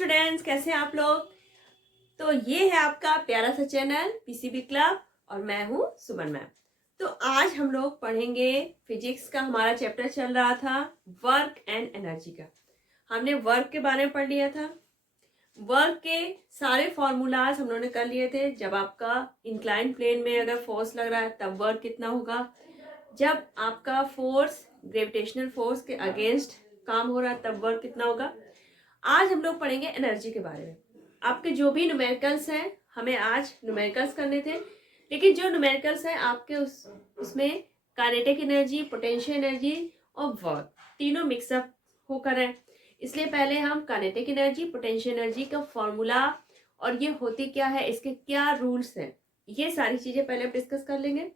Students, कैसे हैं आप लोग। तो ये है आपका प्यारा सा चैनल पीसीबी क्लब और मैं हूँ सुमन मैम। तो आज हम लोग पढ़ेंगे फिजिक्स का। हमारा चैप्टर चल रहा था वर्क एंड एनर्जी का। हमने वर्क के बारे में पढ़ लिया था। वर्क के सारे फॉर्मूलाज हम लोगों ने कर लिए थे। जब आपका इंक्लाइन प्लेन में अगर फोर्स लग रहा है तब वर्क कितना होगा, जब आपका फोर्स ग्रेविटेशनल फोर्स के अगेंस्ट काम हो रहा है तब वर्क कितना होगा। आज हम लोग पढ़ेंगे एनर्जी के बारे में। आपके जो भी न्यूमेरिकल्स हैं, हमें आज न्यूमेरिकल्स करने थे, लेकिन जो न्यूमेरिकल्स हैं आपके उसमें काइनेटिक एनर्जी, पोटेंशियल एनर्जी और वर्क तीनों मिक्सअप होकर है। इसलिए पहले हम काइनेटिक एनर्जी, पोटेंशियल एनर्जी का फॉर्मूला और ये होती क्या है, इसके क्या रूल्स हैं, ये सारी चीजें पहले हम डिस्कस कर लेंगे।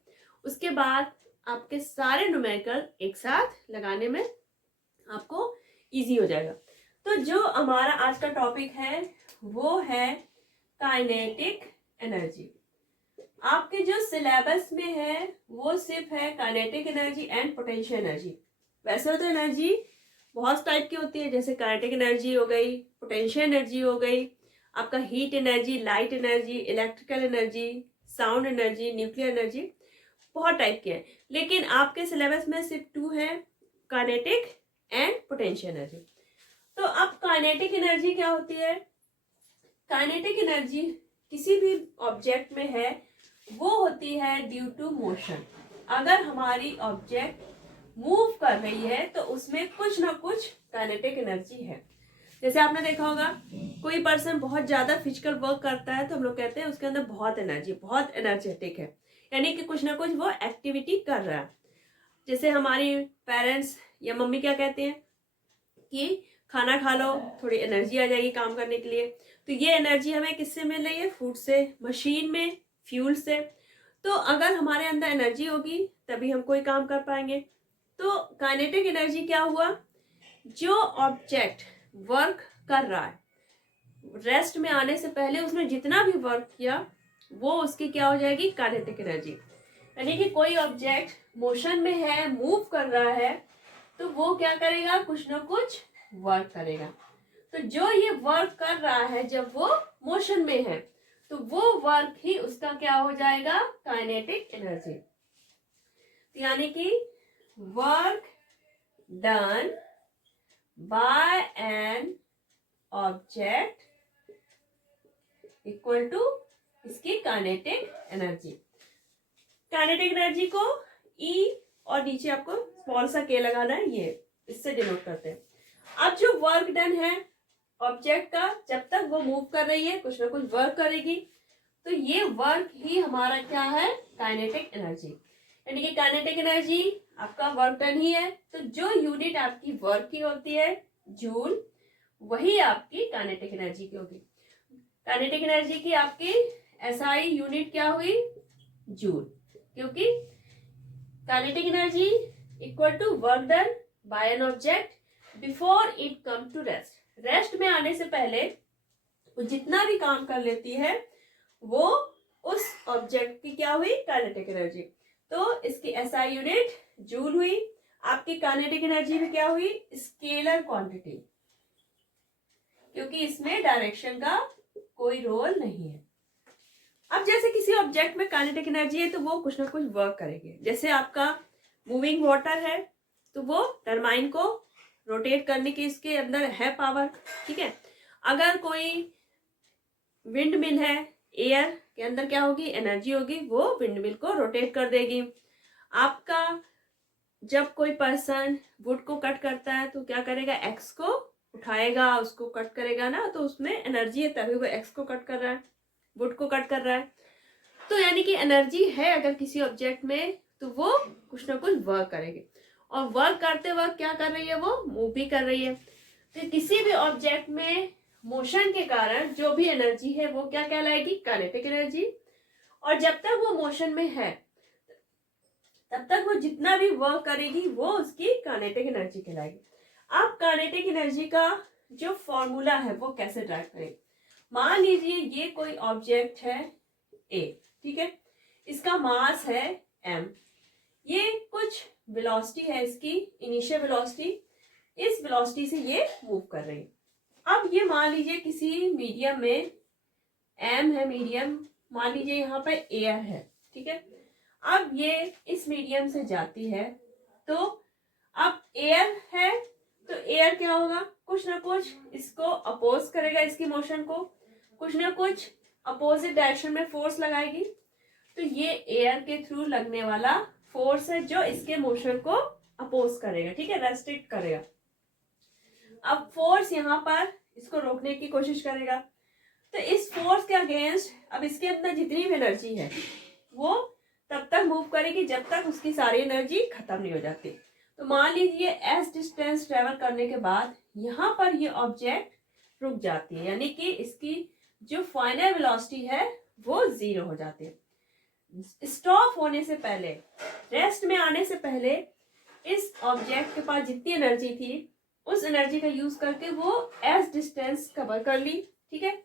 उसके बाद आपके सारे न्यूमेरिकल एक साथ लगाने में आपको इजी हो जाएगा। तो जो हमारा आज का टॉपिक है वो है काइनेटिक एनर्जी। आपके जो सिलेबस में है वो सिर्फ है kinetic energy and potential energy. वैसे तो एनर्जी बहुत टाइप की होती है, जैसे काइनेटिक एनर्जी हो गई, पोटेंशियल एनर्जी हो गई, आपका heat energy, light energy, electrical energy, sound energy, nuclear energy, बहुत टाइप के हैं। लेकिन आपके सिलेबस में सिर्फ 2 है, काइनेटिक एंड पोटेंशियल एनर्जी। तो अब काइनेटिक एनर्जी क्या होती है। काइनेटिक एनर्जी किसी भी ऑब्जेक्ट में है वो होती है ड्यू टू मोशन। अगर हमारी ऑब्जेक्ट मूव कर रही है तो उसमें कुछ ना कुछ काइनेटिक एनर्जी है। जैसे आपने देखा होगा कोई पर्सन बहुत ज्यादा फिजिकल वर्क करता है तो हम लोग कहते हैं उसके अंदर बहुत एनर्जी, बहुत एनर्जेटिक है, यानी कि कुछ ना कुछ वो एक्टिविटी कर रहा है। जैसे हमारी पेरेंट्स या मम्मी क्या कहते हैं कि खाना खा लो, थोड़ी एनर्जी आ जाएगी काम करने के लिए। तो ये एनर्जी हमें किससे मिल रही है, फूड से, मशीन में, फ्यूल से। तो अगर हमारे अंदर एनर्जी होगी तभी हम कोई काम कर पाएंगे। तो काइनेटिक एनर्जी क्या हुआ, जो ऑब्जेक्ट वर्क कर रहा है रेस्ट में आने से पहले उसने जितना भी वर्क किया वो उसकी क्या हो जाएगी, काइनेटिक एनर्जी। यानी कि कोई ऑब्जेक्ट मोशन में है, मूव कर रहा है, तो वो क्या करेगा, कुछ ना कुछ वर्क करेगा। तो जो ये वर्क कर रहा है जब वो मोशन में है तो वो वर्क ही उसका क्या हो जाएगा, काइनेटिक एनर्जी। यानी कि work done by an object equal to इसकी काइनेटिक एनर्जी। काइनेटिक एनर्जी को ई और नीचे आपको स्मॉल सा के लगाना है, ये इससे डिनोट करते हैं। अब जो वर्क डन है ऑब्जेक्ट का, जब तक वो मूव कर रही है कुछ ना कुछ वर्क करेगी, तो ये वर्क ही हमारा क्या है, काइनेटिक एनर्जी। यानी कि काइनेटिक एनर्जी आपका वर्क डन ही है। तो जो यूनिट आपकी वर्क की होती है जूल, वही आपकी काइनेटिक एनर्जी की होगी। काइनेटिक एनर्जी की आपकी एसआई यूनिट क्या हुई, जूल, क्योंकि kinetic energy equal to work done by an object before it come to rest. Rest में आने से पहले वो जितना भी काम कर लेती है वो उस ऑब्जेक्ट की क्या हुई, काइनेटिक एनर्जी। तो इसकी एसआई यूनिट जूल हुई। आपकी काइनेटिक एनर्जी में क्या हुई, स्केलर क्वांटिटी, क्योंकि इसमें डायरेक्शन का कोई रोल नहीं है। अब जैसे किसी ऑब्जेक्ट में काइनेटिक एनर्जी है तो वो कुछ ना कुछ वर्क करेगी। जैसे आपका मूविंग वाटर है तो वो टरबाइन को रोटेट करने की इसके अंदर है पावर, ठीक है। अगर कोई विंड मिल है, एयर के अंदर क्या होगी, एनर्जी होगी, वो विंड मिल को रोटेट कर देगी। आपका जब कोई पर्सन वुड को कट करता है तो क्या करेगा, एक्स को उठाएगा, उसको कट करेगा ना, तो उसमें एनर्जी है तभी वो एक्स को कट कर रहा है, वुड को कट कर रहा है। तो यानी कि एनर्जी है अगर किसी ऑब्जेक्ट में तो वो कुछ ना कुछ वर्क करेगी, और वर्क करते वक्त क्या कर रही है, वो मूव भी कर रही है। तो किसी भी ऑब्जेक्ट में मोशन के कारण जो भी एनर्जी है वो क्या कहलाएगी, काइनेटिक एनर्जी। और जब तक वो मोशन में है तब तक वो जितना भी वर्क करेगी वो उसकी काइनेटिक एनर्जी कहलाएगी। अब काइनेटिक एनर्जी का जो फॉर्मूला है वो कैसे ड्राइव करें। मान लीजिए ये कोई ऑब्जेक्ट है ए, ठीक है, इसका मास है m, ये कुछ वेलोसिटी है इसकी, इनिशियल वेलोसिटी, इस वेलोसिटी से ये मूव कर रही है। अब ये मान लीजिए किसी मीडियम में एम है, मीडियम मान लीजिए यहाँ पर एयर है, ठीक है। अब ये इस मीडियम से जाती है, तो अब एयर है तो एयर क्या होगा, कुछ ना कुछ इसको अपोज करेगा, इसकी मोशन को कुछ ना कुछ अपोजिट डायरेक्शन में फोर्स लगाएगी। तो ये एयर के थ्रू लगने वाला फोर्स है जो इसके मोशन को अपोज करेगा, ठीक है, रेस्ट्रिक्ट करेगा। अब फोर्स यहाँ पर इसको रोकने की कोशिश करेगा, तो इस फोर्स के अगेंस्ट अब इसके अंदर जितनी भी एनर्जी है वो तब तक मूव करेगी जब तक उसकी सारी एनर्जी खत्म नहीं हो जाती। तो मान लीजिए एस डिस्टेंस ट्रेवल करने के बाद यहाँ पर ये ऑब्जेक्ट रुक जाती है, यानी कि इसकी जो फाइनल वेलोसिटी है वो 0 हो जाती है। स्टॉप होने से पहले, रेस्ट में आने से पहले इस ऑब्जेक्ट के पास जितनी एनर्जी थी उस एनर्जी का यूज करके वो एस डिस्टेंस कवर कर ली, ठीक है।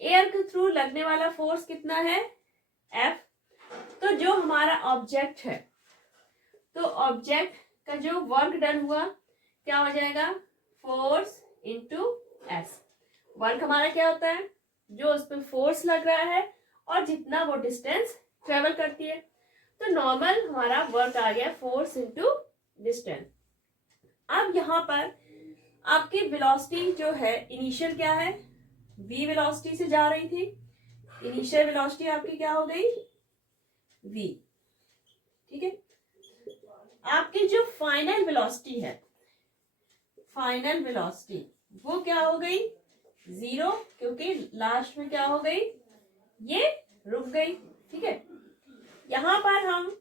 एयर के थ्रू लगने वाला फोर्स कितना है, एफ। तो जो हमारा ऑब्जेक्ट है, तो ऑब्जेक्ट का जो वर्क डन हुआ क्या हो जाएगा, फोर्स इंटू एस। वर्क हमारा क्या होता है, जो उस पर फोर्स लग रहा है और जितना वो डिस्टेंस ट्रेवल करती है। तो नॉर्मल हमारा वर्क आ गया फोर्स इंटू डिस्टेंस। अब यहाँ पर आपकी वेलोसिटी जो है इनिशियल क्या है, v वेलोसिटी से जा रही थी, इनिशियल वेलोसिटी आपकी क्या हो गई, v, ठीक है। आपकी जो फाइनल वेलोसिटी है, फाइनल वेलोसिटी वो क्या हो गई, 0, क्योंकि लास्ट में क्या हो गई, ये रुक गई, ठीक है। यहाँ पर हम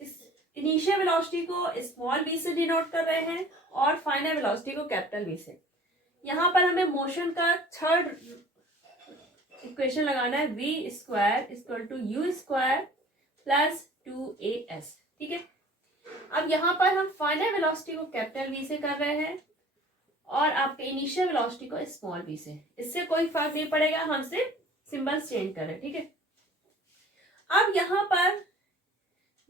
इस इनिशियल वेलोसिटी को स्मॉल v से डिनोट कर रहे हैं और फाइनल वेलोसिटी को कैपिटल V से। यहाँ पर हमें मोशन का थर्ड इक्वेशन लगाना है, v square equal to u square plus 2as, ठीक है। अब यहाँ पर हम फाइनल वेलोसिटी को कैपिटल V से कर रहे हैं और आपके इनिशियल वेलोसिटी को स्मॉल v से। इससे कोई फर्क नहीं पड़ेगा, हम सिर्फ सिंबल्स चेंज कर रहे हैं, ठीक है। अब यहाँ पर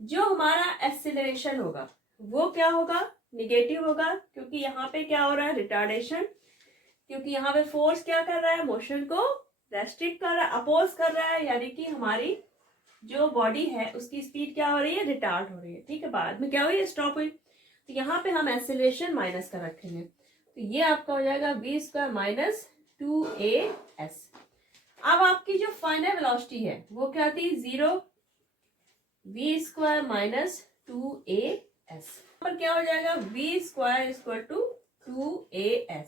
जो हमारा एक्सीलरेशन होगा वो क्या होगा, निगेटिव होगा, क्योंकि यहाँ पे क्या हो रहा है, रिटार्डेशन, क्योंकि यहाँ पे फोर्स क्या कर रहा है, मोशन को रेस्ट्रिक्ट कर रहा है, अपोज कर रहा है, यानी कि हमारी जो बॉडी है उसकी स्पीड क्या हो रही है, रिटार्ड हो रही है, ठीक है। बाद में क्या हुई, स्टॉप हुई। तो यहाँ पे हम एक्सीलरेशन माइनस कर रखेंगे, तो ये आपका हो जाएगा v स्क्वायर माइनस 2as। अब आपकी जो फाइनल वेलोसिटी है वो क्या थी, 0, v स्क्वायर माइनस 2as। पर क्या हो जाएगा, v square equal to 2as,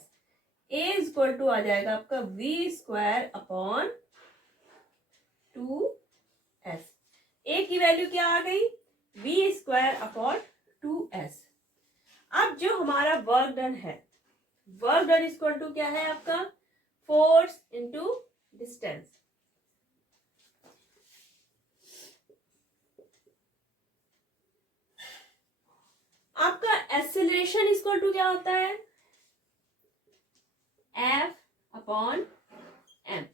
a equal to आ जाएगा आपका v square upon 2s। a की वैल्यू क्या आ गई, v स्क्वायर अपॉन 2s। अब जो हमारा वर्क डन है, वर्क डन इक्वल टू क्या है आपका, फोर्स इंटू डिस्टेंस। आपका एक्सेलरेशन इक्वल टू क्या होता है, F upon m।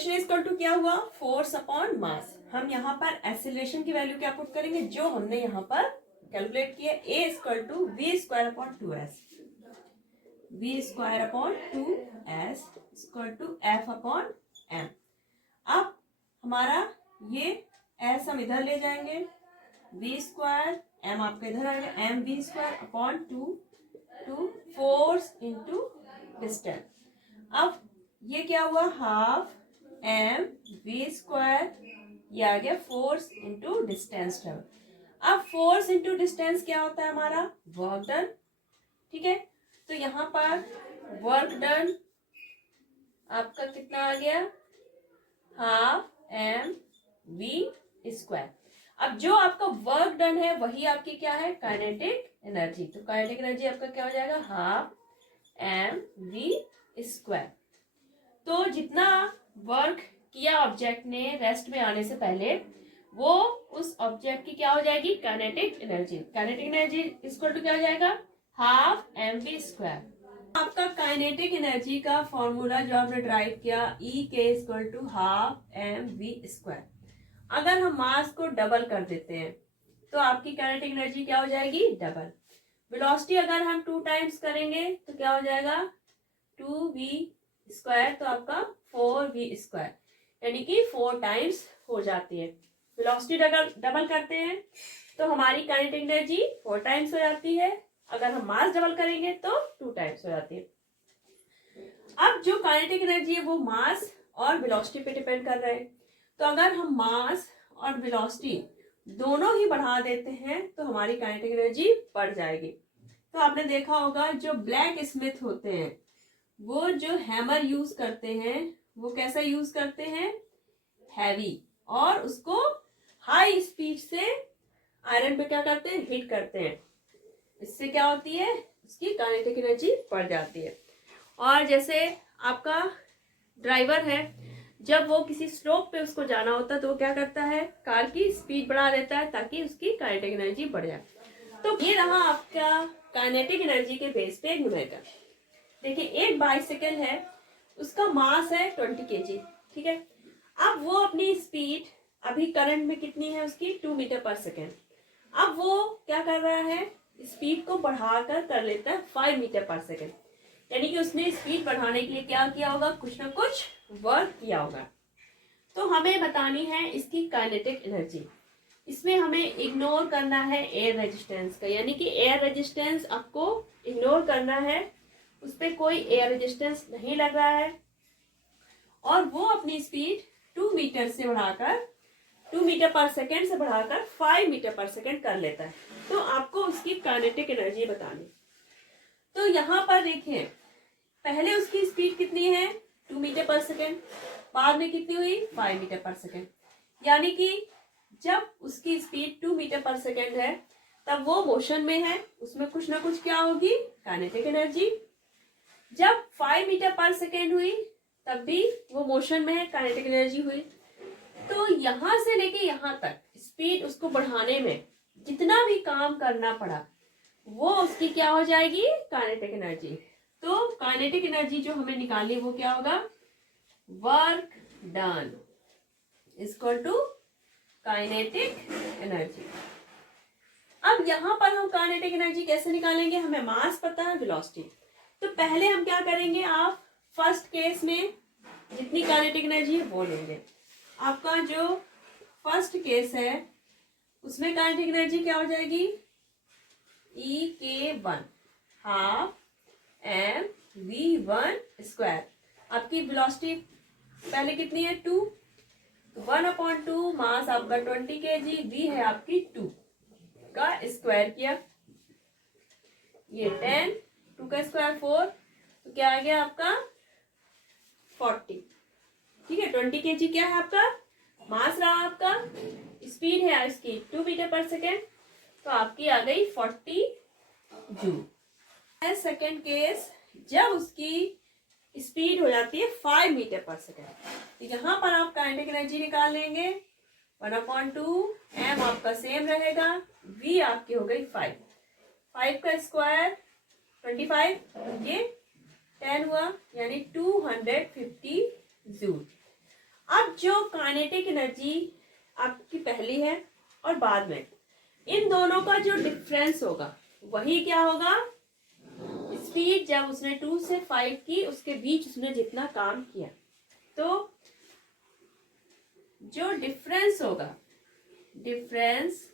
Equal to क्या हुआ, फोर्स अपॉन मास। हम यहाँ पर एक्सेलरेशन की वैल्यू क्या पुट करेंगे, जो हमने यहाँ पर कैलकुलेट किया, a equal to v square upon 2s, v square upon 2s equal to f upon m। अब हमारा ये s हम इधर ले जाएंगे, v स्क्वायर, m आपका इधर आएगा, m v square upon 2 force into distance. अब ये क्या हुआ, हाफ m v स्क्वायर, ये आ गया फोर्स इंटू डिस्टेंस ट्रेवल। अब फोर्स इंटू डिस्टेंस क्या होता है हमारा, वर्क डन, ठीक है। तो यहाँ पर वर्क डन आपका कितना आ गया, हाफ m v स्क्वायर। अब जो आपका वर्क डन है वही आपकी क्या है, काइनेटिक एनर्जी। तो काइनेटिक एनर्जी आपका क्या हो जाएगा, हाफ m v स्क्वायर। तो जितना वर्क किया ऑब्जेक्ट ने रेस्ट में आने से पहले, वो उस ऑब्जेक्ट की क्या हो जाएगी, kinetic energy. Kinetic energy equal to क्या हो जाएगा, हाफ m v स्क्वायर। आपका काइनेटिक एनर्जी का फॉर्मूला जो आपने ड्राइव किया, E के equal to half m v square. अगर हम मास को डबल कर देते हैं तो आपकी काइनेटिक एनर्जी क्या हो जाएगी, डबल। वेलोसिटी अगर हम 2 टाइम्स करेंगे तो क्या हो जाएगा, 2v स्क्वायर तो आपका 4v², यानी कि 4 टाइम्स हो जाती है। वेलोसिटी डबल करते हैं तो हमारी काइनेटिक एनर्जी 4 टाइम्स हो जाती है। अगर हम मास डबल करेंगे तो 2 टाइम्स हो जाती है। अब जो काइनेटिक एनर्जी है वो मास और वेलोसिटी पे डिपेंड कर रहा है। तो अगर हम मास और वेलोसिटी दोनों ही बढ़ा देते हैं तो हमारी काइनेटिक एनर्जी बढ़ जाएगी। तो आपने देखा होगा जो ब्लैक स्मिथ होते हैं वो जो हैमर यूज करते हैं वो कैसा यूज करते हैं, हैवी, और उसको हाई स्पीड से आयरन पे क्या करते हैं, हिट करते हैं। इससे क्या होती है, उसकी काइनेटिक एनर्जी बढ़ जाती है। और जैसे आपका ड्राइवर है, जब वो किसी स्लोप पे उसको जाना होता है तो वो क्या करता है, कार की स्पीड बढ़ा देता है ताकि उसकी काइनेटिक एनर्जी बढ़ जाए। तो ये रहा आपका काइनेटिक एनर्जी के बेस पे न्यूमेरिकल। देखिए एक बाइसिकल है, उसका मास है 20 kg, ठीक है। अब वो अपनी स्पीड अभी करंट में कितनी है उसकी, 2 मीटर पर सेकेंड। अब वो क्या कर रहा है, स्पीड को बढ़ाकर कर लेता है 5 मीटर पर सेकेंड। यानी कि उसने स्पीड बढ़ाने के लिए क्या किया होगा, कुछ ना कुछ वर्क किया होगा। तो हमें बतानी है इसकी काइनेटिक एनर्जी। इसमें हमें इग्नोर करना है एयर रेजिस्टेंस का, यानी कि एयर रेजिस्टेंस आपको इग्नोर करना है, उस पर कोई एयर रेजिस्टेंस नहीं लग रहा है। और वो अपनी स्पीड 2 मीटर से बढ़ाकर 2 मीटर पर सेकेंड से बढ़ाकर 5 मीटर पर सेकेंड कर लेता है। तो आपको उसकी काइनेटिक एनर्जी बतानी। तो यहाँ पर देखिए पहले उसकी स्पीड कितनी है, 2 मीटर पर सेकेंड, बाद में कितनी हुई, 5 मीटर पर सेकेंड। यानी कि जब उसकी स्पीड 2 मीटर पर सेकेंड है तब वो मोशन में है, उसमें कुछ ना कुछ क्या होगी, काइनेटिक एनर्जी। जब 5 मीटर पर सेकेंड हुई तब भी वो मोशन में है, काइनेटिक एनर्जी हुई। तो यहां से लेके यहां तक स्पीड उसको बढ़ाने में जितना भी काम करना पड़ा वो उसकी क्या हो जाएगी, काइनेटिक एनर्जी। तो काइनेटिक एनर्जी जो हमें निकालनी वो क्या होगा, work done equal to kinetic energy. अब यहां पर हम काइनेटिक एनर्जी कैसे निकालेंगे, हमें मास पता है, वेलोसिटी। तो पहले हम क्या करेंगे, आप फर्स्ट केस में जितनी काइनेटिक एनर्जी है वो लेंगे। आपका जो फर्स्ट केस है उसमें काइनेटिक एनर्जी क्या हो जाएगी, E(k)(1) हाफ mv(1)²। आपकी वेलोसिटी पहले कितनी है, 2, 1/2 मास आपका 20 kg, v है आपकी 2 का स्क्वायर किया, ये 10, 2 का स्क्वायर 4, तो क्या आ गया आपका 40, ठीक है। 20 kg क्या है आपका मास रहा, आपका स्पीड है इसकी 2 मीटर पर सेकेंड, तो आपकी आ गई 40 जूल। सेकेंड केस, जब उसकी स्पीड हो जाती है 5 मीटर पर सेकेंड, तो यहाँ पर आप काइनेटिक एनर्जी निकाल लेंगे, 1/2 m आपका सेम रहेगा, v आपकी हो गई 5, 5 का स्क्वायर 25, ये 10 हुआ, यानी 250 जूल। अब जो काइनेटिक एनर्जी आपकी पहली है और बाद में, इन दोनों का जो डिफरेंस होगा वही क्या होगा, स्पीड जब उसने 2 से 5 की उसके बीच उसने जितना काम किया। तो जो डिफरेंस होगा, difference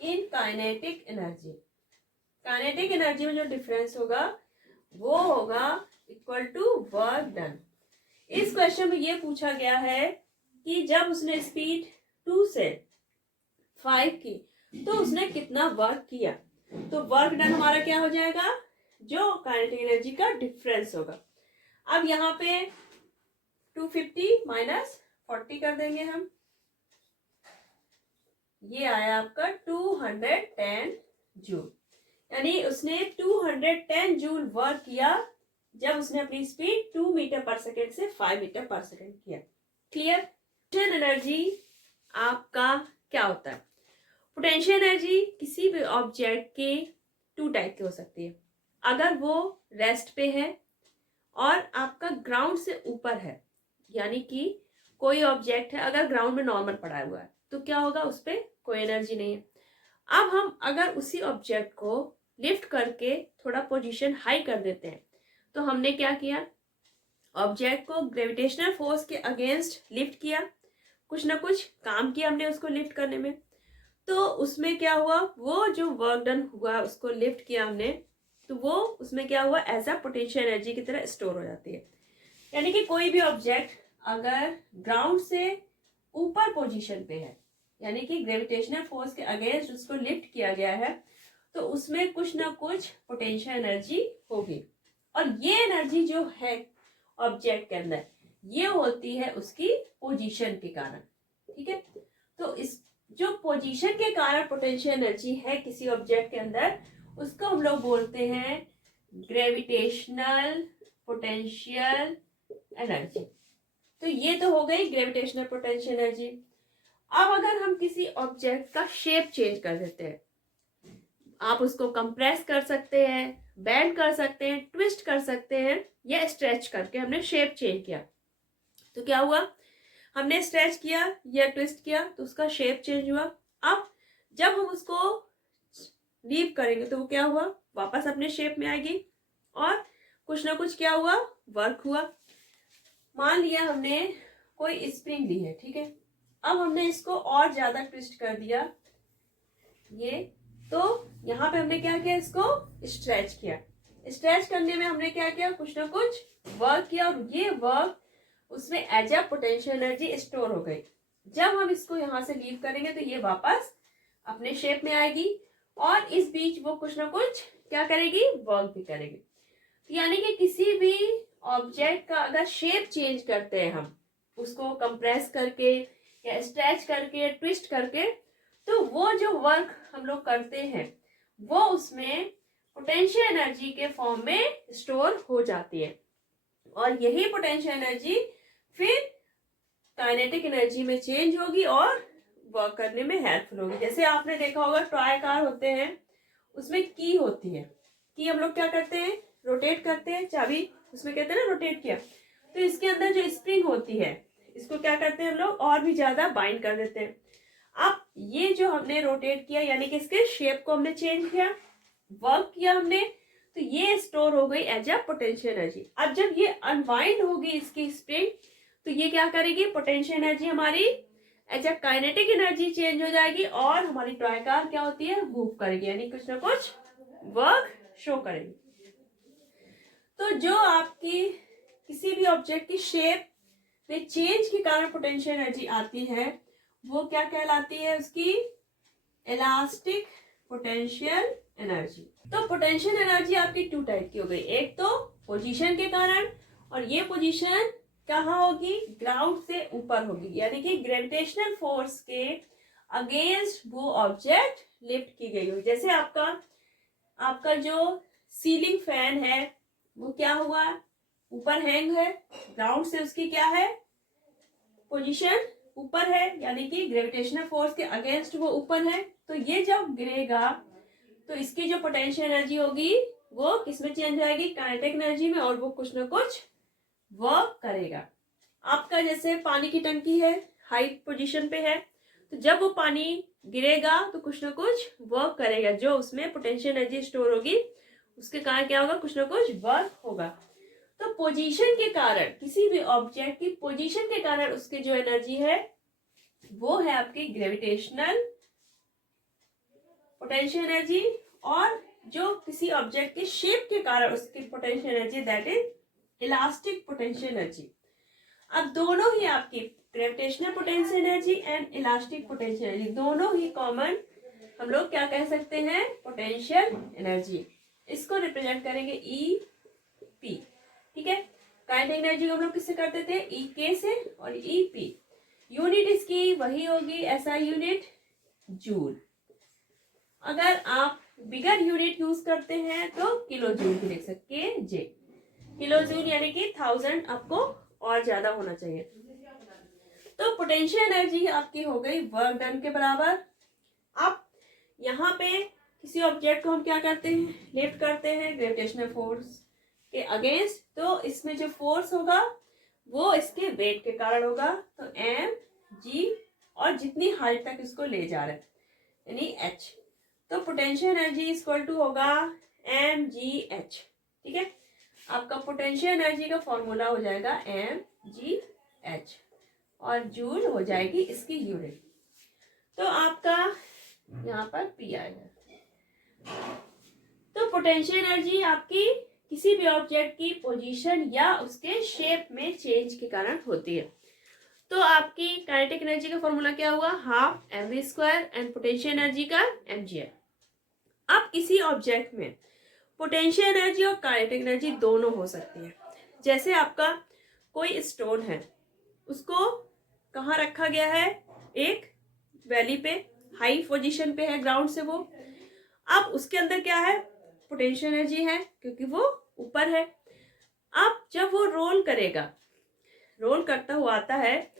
in kinetic energy, kinetic energy में जो डिफरेंस होगा वो होगा इक्वल टू वर्क डन। इस क्वेश्चन में ये पूछा गया है कि जब उसने स्पीड 2 से 5 की तो उसने कितना वर्क किया। तो वर्क डन हमारा क्या हो जाएगा, जो काइनेटिक एनर्जी का डिफरेंस होगा। अब यहाँ पे 250 माइनस 40 कर देंगे हम, ये आया आपका 210 जूल, यानी उसने 210 जूल वर्क किया जब उसने अपनी स्पीड 2 मीटर पर सेकेंड से 5 मीटर पर सेकेंड किया। क्लियर। पोटेंशियल एनर्जी आपका क्या होता है, पोटेंशियल एनर्जी किसी भी ऑब्जेक्ट के 2 टाइप की हो सकती है। अगर वो रेस्ट पे है और आपका ग्राउंड से ऊपर है, यानी कि कोई ऑब्जेक्ट है अगर ग्राउंड में नॉर्मल पड़ा हुआ है तो क्या होगा, उस पर कोई एनर्जी नहीं है। अब हम अगर उसी ऑब्जेक्ट को लिफ्ट करके थोड़ा पोजीशन हाई कर देते हैं, तो हमने क्या किया, ऑब्जेक्ट को ग्रेविटेशनल फोर्स के अगेंस्ट लिफ्ट किया, कुछ ना कुछ काम किया हमने उसको लिफ्ट करने में। तो उसमें क्या हुआ, वो जो वर्क डन हुआ उसको लिफ्ट किया हमने, तो वो उसमें क्या हुआ, एज अ पोटेंशियल एनर्जी की तरह स्टोर हो जाती है। यानी कि कोई भी ऑब्जेक्ट अगर ग्राउंड से ऊपर पोजीशन पे है, यानी कि ग्रेविटेशनल फोर्स के अगेंस्ट उसको लिफ्ट किया गया है, तो उसमें कुछ ना कुछ पोटेंशियल एनर्जी होगी। और ये एनर्जी जो है ऑब्जेक्ट के अंदर, ये होती है उसकी पोजीशन के कारण। ठीक है, तो इस जो पोजीशन के कारण पोटेंशियल एनर्जी है किसी ऑब्जेक्ट के अंदर, उसको हम लोग बोलते हैं ग्रेविटेशनल पोटेंशियल एनर्जी। तो ये तो हो गई ग्रेविटेशनल पोटेंशियल एनर्जी। अब अगर हम किसी ऑब्जेक्ट का शेप चेंज कर देते हैं, आप उसको कंप्रेस कर सकते हैं, बेंड कर सकते हैं, ट्विस्ट कर सकते हैं, या स्ट्रेच करके हमने शेप चेंज किया, तो क्या हुआ, हमने स्ट्रेच किया या ट्विस्ट किया तो उसका शेप चेंज हुआ। अब जब हम उसको लीव करेंगे तो वो क्या हुआ, वापस अपने शेप में आएगी, और कुछ ना कुछ क्या हुआ, वर्क हुआ। मान लिया हमने कोई स्प्रिंग ली है, ठीक है, अब हमने इसको और ज्यादा ट्विस्ट कर दिया ये, तो यहाँ पे हमने क्या किया, इसको स्ट्रेच किया। स्ट्रेच करने में हमने क्या किया, कुछ ना कुछ वर्क किया, और ये वर्क उसमें as a potential energy store हो गई। जब हम इसको यहाँ से लीव करेंगे तो ये वापस अपने शेप में आएगी, और इस बीच वो कुछ ना कुछ क्या करेगी, वर्क भी करेगी। यानी कि किसी भी ऑब्जेक्ट का अगर शेप चेंज करते हैं हम, उसको कंप्रेस करके या स्ट्रेच करके ट्विस्ट करके, तो वो जो वर्क हम लोग करते हैं वो उसमें पोटेंशियल एनर्जी के फॉर्म में स्टोर हो जाती है, और यही पोटेंशियल एनर्जी फिर काइनेटिक एनर्जी में चेंज होगी और वर्क करने में हेल्पफुल होगी। जैसे आपने देखा होगा टॉय कार होते हैं, उसमें की होती है, की हम लोग क्या करते हैं, रोटेट करते हैं, चाबी उसमें कहते हैं ना रोटेट किया, तो इसके अंदर जो स्प्रिंग होती है इसको क्या करते हैं हम लोग, और भी ज्यादा बाइंड कर देते हैं। अब ये जो हमने रोटेट किया, यानी कि इसके शेप को हमने चेंज किया, वर्क किया हमने, तो ये स्टोर हो गई एज अ पोटेंशियल एनर्जी। अब जब ये अनवाइंड होगी इसकी स्प्रिंग, तो ये क्या करेगी, पोटेंशियल एनर्जी हमारी as a kinetic energy change हो जाएगी, और हमारी टॉय कार क्या होती है, मूव करेगी, यानी कुछ ना कुछ वर्क शो करेगी। तो जो आपकी किसी भी ऑब्जेक्ट की शेप में चेंज के कारण पोटेंशियल एनर्जी आती है, वो क्या कहलाती है, उसकी इलास्टिक पोटेंशियल एनर्जी। तो पोटेंशियल एनर्जी आपकी टू टाइप की हो गई, एक तो पोजीशन के कारण, और ये पोजीशन कहाँ होगी, ग्राउंड से ऊपर होगी, यानी कि ग्रेविटेशनल फोर्स के अगेंस्ट वो ऑब्जेक्ट लिफ्ट की गई होगी। जैसे आपका जो सीलिंग फैन है वो क्या हुआ, ऊपर हैंग है, ग्राउंड से उसकी क्या है, पोजीशन ऊपर है, यानी कि ग्रेविटेशनल फोर्स के अगेंस्ट वो ऊपर है। तो ये जब गिरेगा तो इसकी जो पोटेंशियल एनर्जी होगी वो किसमें चेंज आएगी, काइनेटिक एनर्जी में, और वो कुछ ना कुछ वर्क करेगा। आपका जैसे पानी की टंकी है, हाई पोजीशन पे है, तो जब वो पानी गिरेगा तो कुछ ना कुछ वर्क करेगा, जो उसमें पोटेंशियल एनर्जी स्टोर होगी उसके कारण क्या होगा, कुछ ना कुछ वर्क होगा। तो पोजीशन के कारण, किसी भी ऑब्जेक्ट की पोजीशन के कारण उसकी जो एनर्जी है वो है आपकी ग्रेविटेशनल पोटेंशियल एनर्जी, और जो किसी ऑब्जेक्ट के शेप के कारण उसकी potential energy that is elastic potential energy. अब दोनों ही आपकी gravitational potential energy and elastic potential energy दोनों ही कॉमन हम लोग क्या कह सकते हैं, पोटेंशियल एनर्जी। इसको रिप्रेजेंट करेंगे ई पी, ठीक है। काइनेटिक एनर्जी को हम लोग किससे करते थे, ई के से, और ई पी यूनिट इसकी वही होगी, ऐसा यूनिट जूल। अगर आप बिगर यूनिट यूज करते हैं तो किलो जूल भी लिख सकते हैं, जे किलो जूल, यानी कि 1000 आपको और ज्यादा होना चाहिए। तो पोटेंशियल एनर्जी आपकी हो गई वर्क डन के बराबर। अब यहाँ पे किसी ऑब्जेक्ट को हम क्या करते हैं, लिफ्ट करते हैं ग्रेविटेशनल फोर्स के अगेंस्ट, तो इसमें जो फोर्स होगा वो इसके वेट के कारण होगा, तो एम जी, और जितनी हाइट तक इसको ले जा रहे हैं यानी एच। तो पोटेंशियल एनर्जी इक्वल टू होगा mgh। ठीक है, आपका पोटेंशियल एनर्जी का फॉर्मूला हो जाएगा mgh और जूल हो जाएगी इसकी यूनिट। तो आपका यहाँ पर पी आएगा। तो पोटेंशियल एनर्जी आपकी किसी भी ऑब्जेक्ट की पोजीशन या उसके शेप में चेंज के कारण होती है। तो आपकी काइनेटिक एनर्जी का फॉर्मूला क्या हुआ, half mv square and potential energy का mg है। अब किसी ऑब्जेक्ट में पोटेंशियल एनर्जी और काइनेटिक एनर्जी दोनों हो सकती है। जैसे आपका कोई स्टोन है, उसको कहाँ रखा गया है, एक वैली पे, हाई पोजीशन पे है ग्राउंड से वो। अब उसके अंदर क्या है, पोटेंशियल एनर्जी है क्योंकि वो ऊपर है। अब जब वो रोल करेगा, रोल करता हुआ आता है,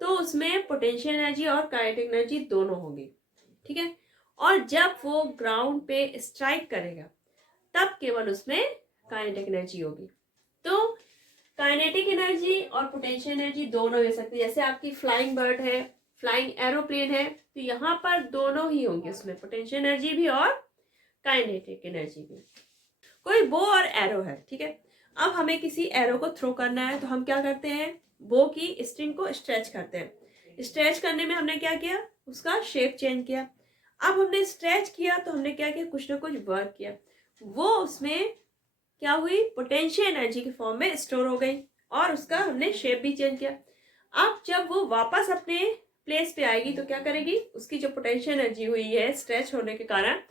तो उसमें पोटेंशियल एनर्जी और काइनेटिक एनर्जी दोनों होगी। ठीक है, और जब वो ग्राउंड पे स्ट्राइक करेगा तब केवल उसमें काइनेटिक एनर्जी होगी। तो काइनेटिक एनर्जी और पोटेंशियल एनर्जी दोनों हो सकती है। जैसे आपकी फ्लाइंग बर्ड है, फ्लाइंग एरोप्लेन है, तो यहाँ पर दोनों ही होंगे, उसमें पोटेंशियल एनर्जी भी और काइनेटिक एनर्जी भी। कोई बो और एरो है, ठीक है, अब हमें किसी एरो को थ्रो करना है, तो हम क्या करते हैं, बो की स्ट्रिंग को स्ट्रेच करते हैं। स्ट्रेच करने में हमने क्या किया, उसका शेप चेंज किया। अब हमने स्ट्रेच किया तो हमने क्या किया, कुछ ना कुछ वर्क किया, वो उसमें क्या हुई, पोटेंशियल एनर्जी के फॉर्म में स्टोर हो गई और उसका हमने शेप भी चेंज किया। अब जब वो वापस अपने प्लेस पे आएगी तो क्या करेगी, उसकी जो पोटेंशियल एनर्जी हुई है स्ट्रेच होने के कारण,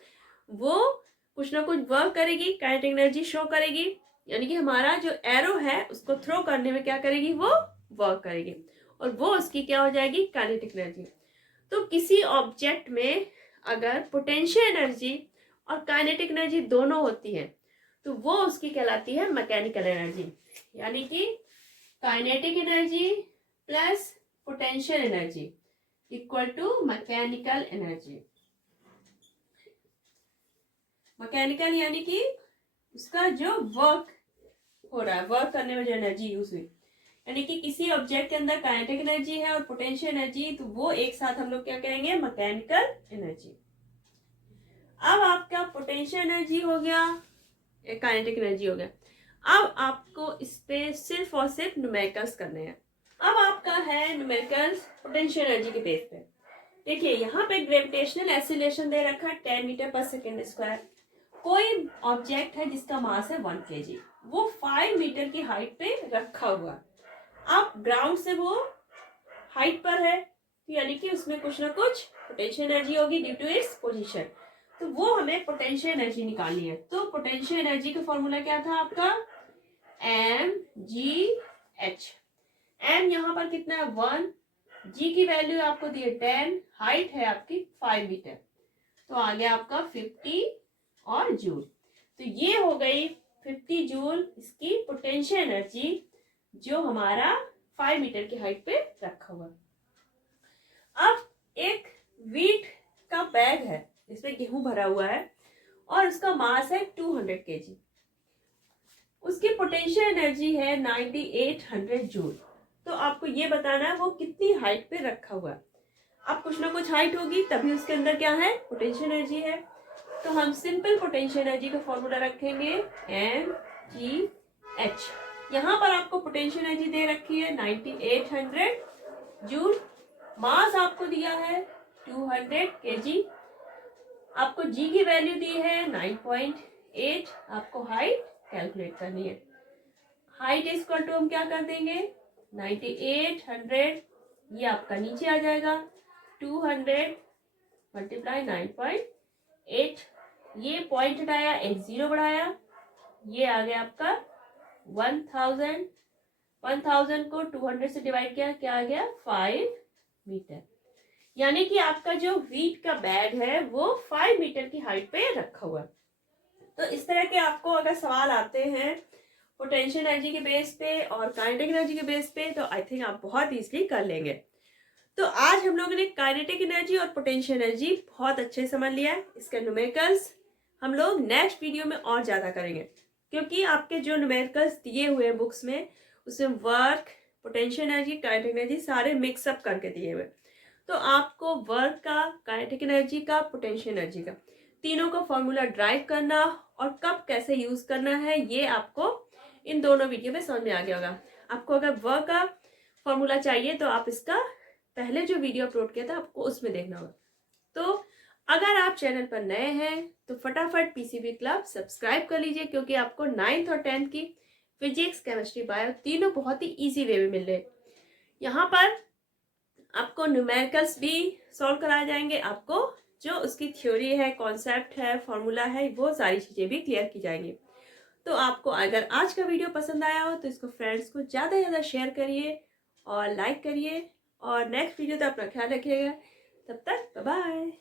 वो कुछ ना कुछ वर्क करेगी, काइनेटिक एनर्जी शो करेगी। यानी कि हमारा जो एरो है उसको थ्रो करने में क्या करेगी, वो वर्क करेगी और वो उसकी क्या हो जाएगी, काइनेटिक एनर्जी। तो किसी ऑब्जेक्ट में अगर पोटेंशियल एनर्जी और काइनेटिक एनर्जी दोनों होती है तो वो उसकी कहलाती है मैकेनिकल एनर्जी। यानी कि kinetic energy plus potential energy equal to mechanical energy. Mechanical यानी कि उसका जो वर्क हो रहा है, वर्क करने में जो एनर्जी यूज हुई, यानी कि किसी ऑब्जेक्ट के अंदर काइनेटिक एनर्जी है और पोटेंशियल एनर्जी, तो वो एक साथ हम लोग क्या कहेंगे, मैकेनिकल एनर्जी। अब आपका पोटेंशियल एनर्जी हो गया, काइनेटिक एनर्जी हो गया। अब आपको इस पे सिर्फ और सिर्फ न्यूमेरिकल्स करने हैं। अब आपका है न्यूमेरिकल्स पोटेंशियल एनर्जी के बेस पे। देखिए यहाँ पे ग्रेविटेशनल एक्सीलरेशन दे रखा है 10 मीटर पर सेकेंड स्क्वायर। कोई ऑब्जेक्ट है जिसका मास है 1 kg, वो 5 मीटर की हाइट पे रखा हुआ। अब ग्राउंड से वो हाइट पर है, तो यानी कि उसमें कुछ ना कुछ पोटेंशियल एनर्जी होगी ड्यू टू इट्स पोजीशन। तो वो हमें पोटेंशियल एनर्जी निकालनी है। तो पोटेंशियल एनर्जी का फॉर्मूला क्या था आपका, mgh। m यहाँ पर कितना है 1, g की वैल्यू आपको दी है 10, हाइट है आपकी 5 मीटर, तो आ गया आपका 50 और जूल। तो ये हो गई 50 जूल इसकी पोटेंशियल एनर्जी जो हमारा 5 मीटर की हाइट पे रखा हुआ। अब एक व्हीट का बैग है, इसमें गेहूं भरा हुआ है और उसका मास है 200 kg। उसकी पोटेंशियल एनर्जी है 9800 जूल। तो आपको ये बताना है वो कितनी हाइट पे रखा हुआ है। अब कुछ ना कुछ हाइट होगी तभी उसके अंदर क्या है, पोटेंशियल एनर्जी है। तो हम सिंपल पोटेंशियल एनर्जी का फॉर्मूला रखेंगे mgh। यहाँ पर आपको पोटेंशियल एनर्जी दे रखी है 9800 जूल, मास आपको दिया है 200 kg, आपको g की वैल्यू दी है 9.8, आपको हाइट कैलकुलेट करनी है। हाइट इक्वल टू हम क्या कर देंगे 9800, ये आपका नीचे आ जाएगा 200 मल्टीप्लाई 9.8, ये पॉइंट हटाया, एक जीरो बढ़ाया, ये आ गया आपका 1000। 1000 को 200 से डिवाइड किया, क्या आ गया 5 मीटर। यानी कि आपका जो व्हीट का बैग है वो 5 मीटर की हाइट पे रखा हुआ। तो इस तरह के आपको अगर सवाल आते हैं पोटेंशियल एनर्जी के बेस पे और काइनेटिक एनर्जी के बेस पे, तो आई थिंक आप बहुत इजीली कर लेंगे। तो आज हम लोगों ने काइनेटिक एनर्जी और पोटेंशियल एनर्जी बहुत अच्छे समझ लिया है। इसके न्यूमेरिकल्स हम लोग नेक्स्ट वीडियो में और ज़्यादा करेंगे, क्योंकि आपके जो न्यूमेरिकल्स दिए हुए हैं बुक्स में, उसमें work, potential energy, kinetic energy सारे मिक्सअप करके दिए हुए। तो आपको वर्क का, काइनेटिक एनर्जी का, पोटेंशियल एनर्जी का तीनों का फॉर्मूला ड्राइव करना और कब कैसे यूज करना है, ये आपको इन दोनों वीडियो में समझ में आ गया होगा। आपको अगर व का फॉर्मूला चाहिए तो आप इसका पहले जो वीडियो अपलोड किया था आपको उसमें देखना होगा। तो अगर आप चैनल पर नए हैं तो फटाफट पीसीबी क्लब सब्सक्राइब कर लीजिए, क्योंकि आपको 9th और 10th की फिजिक्स, केमिस्ट्री, बायो तीनों बहुत ही इजी वे में मिल रहे। यहाँ पर आपको न्यूमेरिकल्स भी सॉल्व कराए जाएंगे, आपको जो उसकी थ्योरी है, कॉन्सेप्ट है, फॉर्मूला है, वो सारी चीजें भी क्लियर की जाएंगी। तो आपको अगर आज का वीडियो पसंद आया हो तो इसको फ्रेंड्स को ज़्यादा से ज़्यादा शेयर करिए और लाइक करिए, और नेक्स्ट वीडियो तक अपना ख्याल रखिएगा। तब तक बाय बाय।